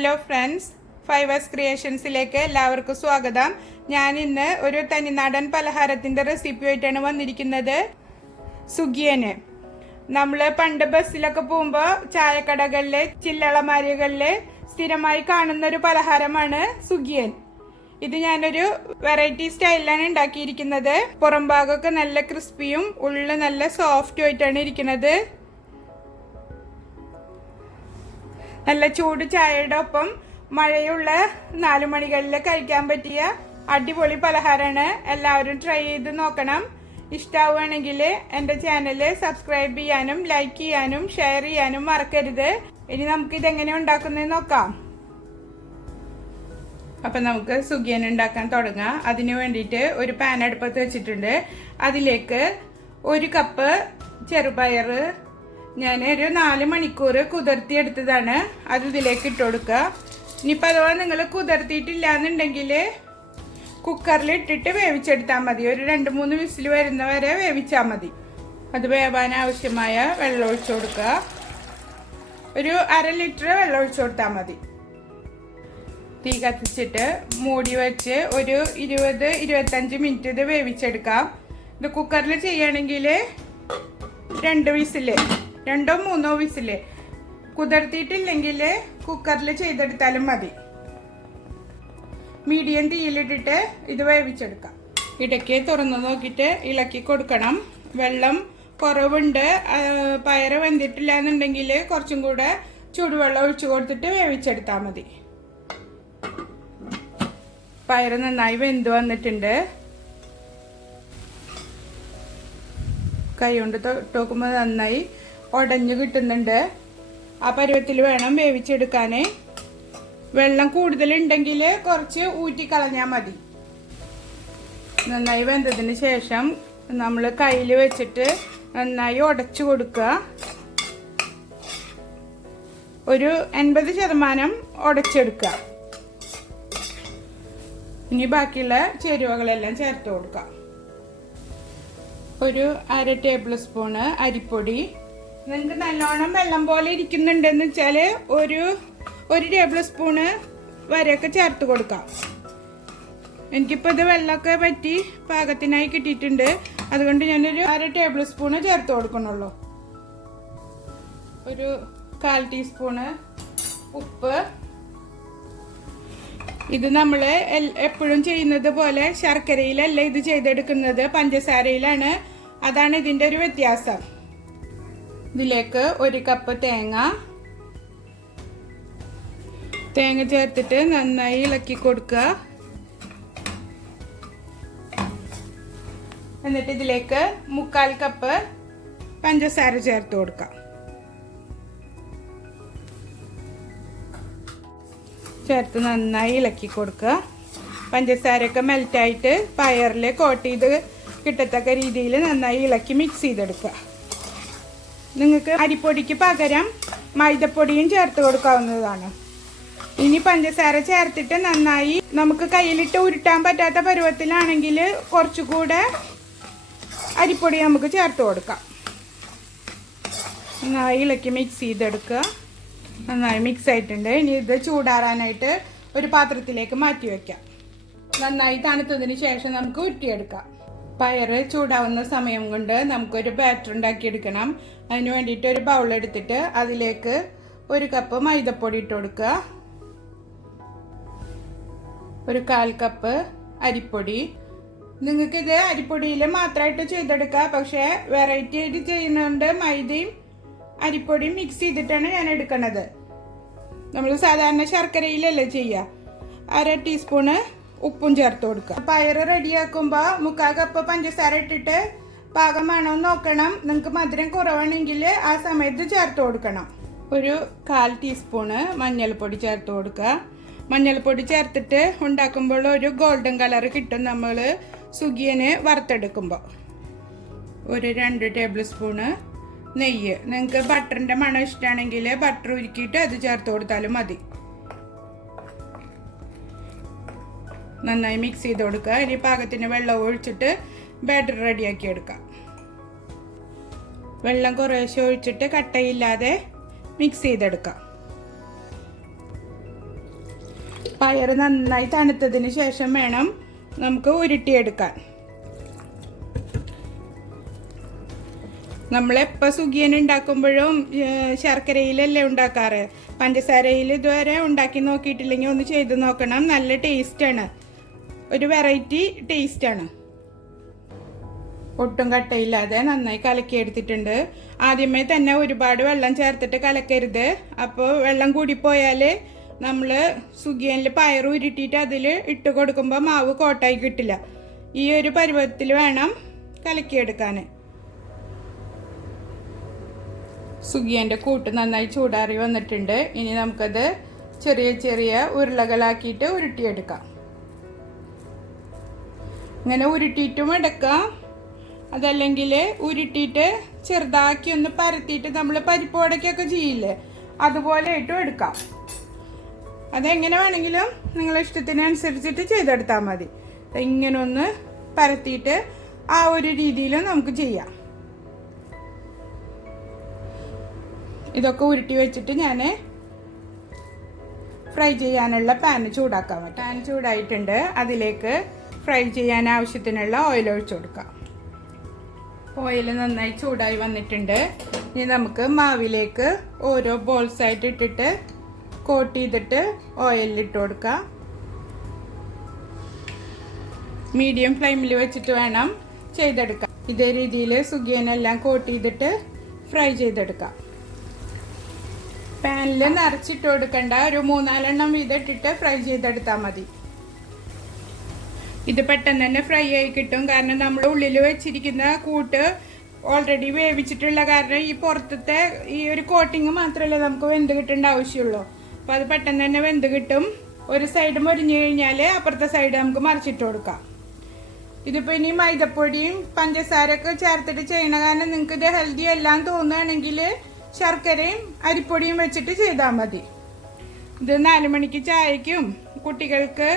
Hello friends, fivers ക്രിയേഷൻസിലേക്ക് എല്ലാവർക്കും സ്വാഗതം. ഞാൻ ഇന്ന് ഒരു തനിനാടൻ പലഹാരത്തിൻ്റെ റെസിപ്പിയായിട്ടാണ് വന്നിരിക്കുന്നത്. സുഗിയന് നമ്മൾ പണ്ട് ബസ്സിലൊക്കെ പോകുമ്പോൾ ചായക്കടകളിൽ ചില്ലളമാരികളിൽ സ്ഥിരമായി കാണുന്നൊരു പലഹാരമാണ് സുഗിയൻ. ഇത് ഞാനൊരു വെറൈറ്റി സ്റ്റൈലിലാണ് ഉണ്ടാക്കിയിരിക്കുന്നത്. പുറം ഭാഗമൊക്കെ നല്ല ക്രിസ്പിയും ഉള്ളിൽ നല്ല സോഫ്റ്റും ആയിട്ടാണ് ഇരിക്കുന്നത്. നല്ല ചൂട് ചായയുടെ ഒപ്പം മഴയുള്ള 4 മണികളിൽ കഴിക്കാൻ പറ്റിയ അടിപൊളി പലഹാരമാണ്. എല്ലാവരും ട്രൈ ചെയ്ത് നോക്കണം. ഇഷ്ടമാവുകയാണെങ്കിൽ എൻ്റെ ചാനൽ സബ്സ്ക്രൈബ് ചെയ്യാനും ലൈക്ക് ചെയ്യാനും ഷെയർ ചെയ്യാനും മറക്കരുത്. ഇനി നമുക്ക് ഇതെങ്ങനെ ഉണ്ടാക്കുന്നത് നോക്കാം. അപ്പം നമുക്ക് സുഗിയൻ ഉണ്ടാക്കാൻ തുടങ്ങാം. അതിനു വേണ്ടിയിട്ട് ഒരു പാൻ അടുപ്പത്ത് വെച്ചിട്ടുണ്ട്. അതിലേക്ക് 1 കപ്പ് ചെറുപയർ ഞാൻ ഒരു 4 മണിക്കൂർ കുതിർത്തി എടുത്തതാണ്. അത് ഇതിലേക്ക് ഇട്ട് കൊടുക്കുക. ഇനിയിപ്പോൾ അഥവാ നിങ്ങൾ കുതിർത്തിയിട്ടില്ല എന്നുണ്ടെങ്കിൽ കുക്കറിൽ ഇട്ടിട്ട് വേവിച്ചെടുത്താൽ മതി. ഒരു 2-3 വിസിൽ വരുന്ന വരെ വേവിച്ചാൽ മതി. അത് വേവാൻ ആവശ്യമായ വെള്ളം ഒഴിച്ചു കൊടുക്കുക. ഒരു 1/2 ലിറ്റർ വെള്ളം ഒഴിച്ചു കൊടുത്താൽ മതി. തീ കത്തിച്ചിട്ട് മൂടി വെച്ച് ഒരു 20-25 മിനിറ്റ് ഇത് വേവിച്ചെടുക്കാം. ഇത് കുക്കറിൽ ചെയ്യുകയാണെങ്കിൽ 2 വിസില് 2-3 വിസില്, കുതിർത്തിയിട്ടില്ലെങ്കിൽ കുക്കറിൽ ചെയ്തെടുത്താലും മതി. മീഡിയം തീയിലിട്ടിട്ട് ഇത് വേവിച്ചെടുക്കാം. ഇടയ്ക്ക് തുറന്നു നോക്കിയിട്ട് ഇളക്കി കൊടുക്കണം. വെള്ളം കുറവുണ്ട്, പയറ് വെന്തിട്ടില്ല എന്നുണ്ടെങ്കിൽ കുറച്ചും കൂടെ ചൂടുവെള്ളം ഒഴിച്ചു കൊടുത്തിട്ട് വേവിച്ചെടുത്താൽ മതി. പയറ് നന്നായി വെന്ത് വന്നിട്ടുണ്ട്. കൈ കൊണ്ട് തൊട്ടുനോക്കുമ്പോൾ നന്നായി ഉടഞ്ഞു കിട്ടുന്നുണ്ട്. ആ പരുവത്തിൽ വേണം വേവിച്ചെടുക്കാൻ. വെള്ളം കൂടുതലുണ്ടെങ്കിൽ കുറച്ച് ഊറ്റിക്കളഞ്ഞാൽ മതി. നന്നായി വെന്തതിന് ശേഷം നമ്മൾ കയ്യിൽ വെച്ചിട്ട് നന്നായി ഉടച്ചു കൊടുക്കുക. ഒരു 80% ഉടച്ചെടുക്കുക. ഇനി ബാക്കിയുള്ള ചേരുവകളെല്ലാം ചേർത്ത് കൊടുക്കാം. ഒരു 1/2 ടേബിൾ സ്പൂണ് അരിപ്പൊടി. നിങ്ങൾക്ക് നല്ലോണം വെള്ളം പോലെ ഇരിക്കുന്നുണ്ടെന്ന് വെച്ചാൽ ഒരു ടേബിൾ സ്പൂണ് വരെയൊക്കെ ചേർത്ത് കൊടുക്കാം. എനിക്കിപ്പോൾ ഇത് വെള്ളമൊക്കെ പറ്റി പാകത്തിനായി കിട്ടിയിട്ടുണ്ട്. അതുകൊണ്ട് ഞാനൊരു 1/2 ടേബിൾ സ്പൂണ് ചേർത്ത് കൊടുക്കണുള്ളൂ. ഒരു 1/4 ടീസ്പൂണ് ഉപ്പ്. ഇത് നമ്മൾ എപ്പോഴും ചെയ്യുന്നത് പോലെ ശർക്കരയിലല്ല ഇത് ചെയ്തെടുക്കുന്നത്, പഞ്ചസാരയിലാണ്. അതാണ് ഇതിൻ്റെ ഒരു വ്യത്യാസം. ഇതിലേക്ക് 1 കപ്പ് തേങ്ങ ചേർത്തിട്ട് നന്നായി ഇളക്കി കൊടുക്കുക. എന്നിട്ട് ഇതിലേക്ക് 1/4 കപ്പ് പഞ്ചസാര ചേർത്ത് കൊടുക്കാം. ചേർത്ത് നന്നായി ഇളക്കി കൊടുക്കുക. പഞ്ചസാരയൊക്കെ മെൽറ്റായിട്ട് പയറിൽ കോട്ട് ചെയ്ത് കിട്ടത്തക്ക രീതിയിൽ നന്നായി ഇളക്കി മിക്സ് ചെയ്തെടുക്കുക. നിങ്ങൾക്ക് അരിപ്പൊടിക്ക് പകരം മൈദപ്പൊടിയും ചേർത്ത് കൊടുക്കാവുന്നതാണ്. ഇനി പഞ്ചസാര ചേർത്തിട്ട് നന്നായി നമുക്ക് കയ്യിലിട്ട് ഉരുട്ടാൻ പറ്റാത്ത പരുവത്തിലാണെങ്കിൽ കുറച്ചുകൂടെ അരിപ്പൊടി നമുക്ക് ചേർത്ത് കൊടുക്കാം. നന്നായി ഇളക്കി മിക്സ് ചെയ്തെടുക്കുക. നന്നായി മിക്സ് ആയിട്ടുണ്ട്. ഇനി ഇത് ചൂടാറാനായിട്ട് ഒരു പാത്രത്തിലേക്ക് മാറ്റി വയ്ക്കാം. നന്നായി തണുത്തതിന് ശേഷം നമുക്ക് ഉരുട്ടിയെടുക്കാം. പയറ് ചൂടാവുന്ന സമയം കൊണ്ട് നമുക്കൊരു ബാറ്റർ ഉണ്ടാക്കിയെടുക്കണം. അതിന് വേണ്ടിയിട്ട് ഒരു ബൗൾ എടുത്തിട്ട് അതിലേക്ക് 1 കപ്പ് മൈദപ്പൊടി ഇട്ട് കൊടുക്കുക. ഒരു 1/4 കപ്പ് അരിപ്പൊടി. നിങ്ങൾക്കിത് അരിപ്പൊടിയിൽ മാത്രമായിട്ട് ചെയ്തെടുക്കാം. പക്ഷേ വെറൈറ്റി ആയിട്ട് ചെയ്യുന്നതുകൊണ്ട് മൈദയും അരിപ്പൊടിയും മിക്സ് ചെയ്തിട്ടാണ് ഞാൻ എടുക്കുന്നത്. നമ്മൾ സാധാരണ ശർക്കരയിലല്ലേ ചെയ്യുക. 1/2 ടീസ്പൂണ് ഉപ്പും ചേർത്ത് കൊടുക്കുക. പയറ് റെഡിയാക്കുമ്പോൾ 1/4 കപ്പ് പഞ്ചസാര ഇട്ടിട്ട് പാകമാണോ നോക്കണം. നിങ്ങൾക്ക് മധുരം കുറവാണെങ്കിൽ ആ സമയത്ത് ചേർത്ത് കൊടുക്കണം. ഒരു 1/4 ടീസ്പൂണ് മഞ്ഞൾപ്പൊടി ചേർത്ത് കൊടുക്കുക. മഞ്ഞൾപ്പൊടി ചേർത്തിട്ട് ഉണ്ടാക്കുമ്പോൾ ഒരു ഗോൾഡൻ കളർ കിട്ടും നമ്മൾ സുഗിയന് വറുത്തെടുക്കുമ്പോൾ. ഒരു 2 ടേബിൾ സ്പൂണ് നെയ്യ്. നിങ്ങൾക്ക് ബട്ടറിൻ്റെ മണം ഇഷ്ടമാണെങ്കിൽ ബട്ടർ ഉരുക്കിയിട്ട് അത് ചേർത്ത് കൊടുത്താലും മതി. നന്നായി മിക്സ് ചെയ്ത് കൊടുക്കുക. ഇനി പാകത്തിന് വെള്ളം ഒഴിച്ചിട്ട് ബാറ്റർ റെഡിയാക്കി എടുക്കാം. വെള്ളം കുറേശ്ശെ ഒഴിച്ചിട്ട് കട്ടയില്ലാതെ മിക്സ് ചെയ്തെടുക്കാം. പയർ നന്നായി തണുത്തതിന് ശേഷം വേണം നമുക്ക് ഉരുട്ടിയെടുക്കാൻ. നമ്മളെപ്പോൾ സുഖിയൻ ഉണ്ടാക്കുമ്പോഴും ശർക്കരയിലല്ലേ ഉണ്ടാക്കാറ്. പഞ്ചസാരയിൽ ഇതുവരെ ഉണ്ടാക്കി നോക്കിയിട്ടില്ലെങ്കിൽ ഒന്ന് ചെയ്ത് നോക്കണം. നല്ല ടേസ്റ്റാണ്, ഒരു വെറൈറ്റി ടേസ്റ്റാണ്. ഒട്ടും കട്ടയില്ലാതെ നന്നായി കലക്കിയെടുത്തിട്ടുണ്ട്. ആദ്യമേ തന്നെ ഒരുപാട് വെള്ളം ചേർത്തിട്ട് കലക്കരുത്. അപ്പോൾ വെള്ളം കൂടിപ്പോയാൽ നമ്മൾ സുഖിയനിൽ പയർ ഉരുട്ടിയിട്ട് അതിൽ ഇട്ട് കൊടുക്കുമ്പോൾ മാവ് കോട്ടായി കിട്ടില്ല. ഈ ഒരു പരുവത്തിൽ വേണം കലക്കിയെടുക്കാൻ. സുഖിയൻ്റെ കൂട്ട് നന്നായി ചൂടാറി വന്നിട്ടുണ്ട്. ഇനി നമുക്കത് ചെറിയ ചെറിയ ഉരുളകളാക്കിയിട്ട് ഉരുട്ടിയെടുക്കാം. ഇങ്ങനെ ഉരുട്ടിയിട്ടും എടുക്കാം, അതല്ലെങ്കിൽ ഉരുട്ടിയിട്ട് ചെറുതാക്കി ഒന്ന് പരത്തിയിട്ട് നമ്മൾ പരിപ്പ് വടക്കൊക്കെ ചെയ്യില്ലേ, അതുപോലെ ഇട്ടും എടുക്കാം. അതെങ്ങനെ വേണമെങ്കിലും നിങ്ങളുടെ ഇഷ്ടത്തിനനുസരിച്ചിട്ട് ചെയ്തെടുത്താൽ മതി. ഇങ്ങനെ ഒന്ന് പരത്തിയിട്ട് ആ ഒരു രീതിയിലും നമുക്ക് ചെയ്യാം. ഇതൊക്കെ ഉരുട്ടി വെച്ചിട്ട് ഞാൻ ഫ്രൈ ചെയ്യാനുള്ള പാൻ ചൂടാക്കാൻ പറ്റും. പാൻ ചൂടായിട്ടുണ്ട്. അതിലേക്ക് ഫ്രൈ ചെയ്യാൻ ആവശ്യത്തിനുള്ള ഓയിൽ ഒഴിച്ചു കൊടുക്കാം. ഓയിൽ നന്നായി ചൂടായി വന്നിട്ടുണ്ട്. ഇനി നമുക്ക് മാവിലേക്ക് ഓരോ ബോൾസ് ആയിട്ട് ഇട്ടിട്ട് കോട്ട് ചെയ്തിട്ട് ഓയിലിട്ട് കൊടുക്കാം. മീഡിയം ഫ്ലെയിമിൽ വെച്ചിട്ട് വേണം ചെയ്തെടുക്കാം. ഇതേ രീതിയിൽ സുഖിയനെല്ലാം കോട്ട് ചെയ്തിട്ട് ഫ്രൈ ചെയ്തെടുക്കാം. പാനിൽ നിറച്ചിട്ട് കൊടുക്കണ്ട, ഒരു 3-4 വീതം ഇട്ടിട്ട് ഫ്രൈ ചെയ്തെടുത്താൽ മതി. ഇത് പെട്ടെന്ന് തന്നെ ഫ്രൈ ആയി കിട്ടും. കാരണം നമ്മൾ ഉള്ളിൽ വെച്ചിരിക്കുന്ന കൂട്ട് ഓൾറെഡി വേവിച്ചിട്ടുള്ള കാരണം ഈ പുറത്തത്തെ ഈ ഒരു കോട്ടിങ് മാത്രമല്ലേ നമുക്ക് വെന്ത് കിട്ടേണ്ട ആവശ്യമുള്ളൂ. അപ്പോൾ അത് പെട്ടെന്ന് തന്നെ വെന്ത് കിട്ടും. ഒരു സൈഡ് മൊരിഞ്ഞു കഴിഞ്ഞാൽ അപ്പുറത്തെ സൈഡ് നമുക്ക് മറിച്ചിട്ട് കൊടുക്കാം. ഇതിപ്പോൾ ഇനി മൈദപ്പൊടിയും പഞ്ചസാരയൊക്കെ ചേർത്തിട്ട് ചെയ്യണ കാരണം നിങ്ങൾക്ക് ഇത് ഹെൽത്തി എല്ലാം തോന്നുകയാണെങ്കിൽ ശർക്കരയും അരിപ്പൊടിയും വെച്ചിട്ട് ചെയ്താൽ മതി. ഇത് 4 മണിക്ക് ചായക്കും കുട്ടികൾക്ക്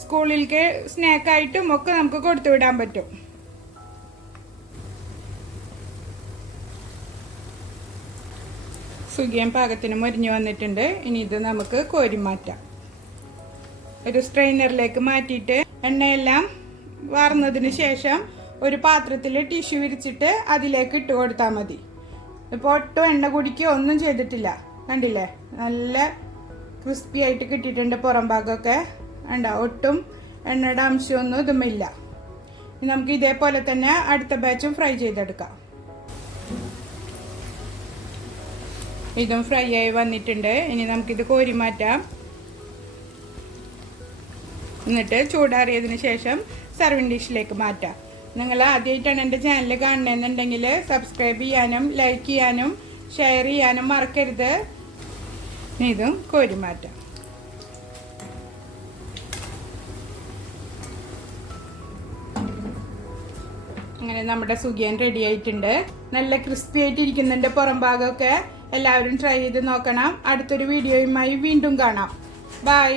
സ്കൂളിലേക്ക് സ്നാക്കായിട്ടും ഒക്കെ നമുക്ക് കൊടുത്തു വിടാൻ പറ്റും. സുഖിയൻ പാകത്തിന് മൊരിഞ്ഞു വന്നിട്ടുണ്ട്. ഇനി ഇത് നമുക്ക് കോരി മാറ്റാം. ഒരു സ്ട്രെയിനറിലേക്ക് മാറ്റിയിട്ട് എണ്ണയെല്ലാം വാർന്നതിന് ശേഷം ഒരു പാത്രത്തിൽ ടിഷ്യൂ വിരിച്ചിട്ട് അതിലേക്ക് ഇട്ട് കൊടുത്താൽ മതി. ഇപ്പോൾ ഒട്ടും എണ്ണ കുടിക്കുക ഒന്നും ചെയ്തിട്ടില്ല, കണ്ടില്ലേ? നല്ല ക്രിസ്പി ആയിട്ട് കിട്ടിയിട്ടുണ്ട്. പുറം ഭാഗമൊക്കെ വേണ്ട, ഒട്ടും എണ്ണയുടെ അംശമൊന്നും ഇതുമില്ല. നമുക്ക് ഇതേപോലെ തന്നെ അടുത്ത ബാച്ചും ഫ്രൈ ചെയ്തെടുക്കാം. ഇതും ഫ്രൈ ആയി വന്നിട്ടുണ്ട്. ഇനി നമുക്കിത് കോരി മാറ്റാം. എന്നിട്ട് ചൂടാറിയതിന് ശേഷം സർവിങ് ഡിഷിലേക്ക് മാറ്റാം. നിങ്ങൾ ആദ്യമായിട്ടാണ് എൻ്റെ ചാനൽ കാണണമെന്നുണ്ടെങ്കിൽ സബ്സ്ക്രൈബ് ചെയ്യാനും ലൈക്ക് ചെയ്യാനും ഷെയർ ചെയ്യാനും മറക്കരുത്. ഇതും കോരി മാറ്റാം. അങ്ങനെ നമ്മുടെ സുഖിയൻ റെഡി ആയിട്ടുണ്ട്. നല്ല ക്രിസ്പി ആയിട്ടിരിക്കുന്നുണ്ട് പുറം ഭാഗമൊക്കെ. എല്ലാവരും ട്രൈ ചെയ്ത് നോക്കണം. അടുത്തൊരു വീഡിയോയുമായി വീണ്ടും കാണാം. ബൈ.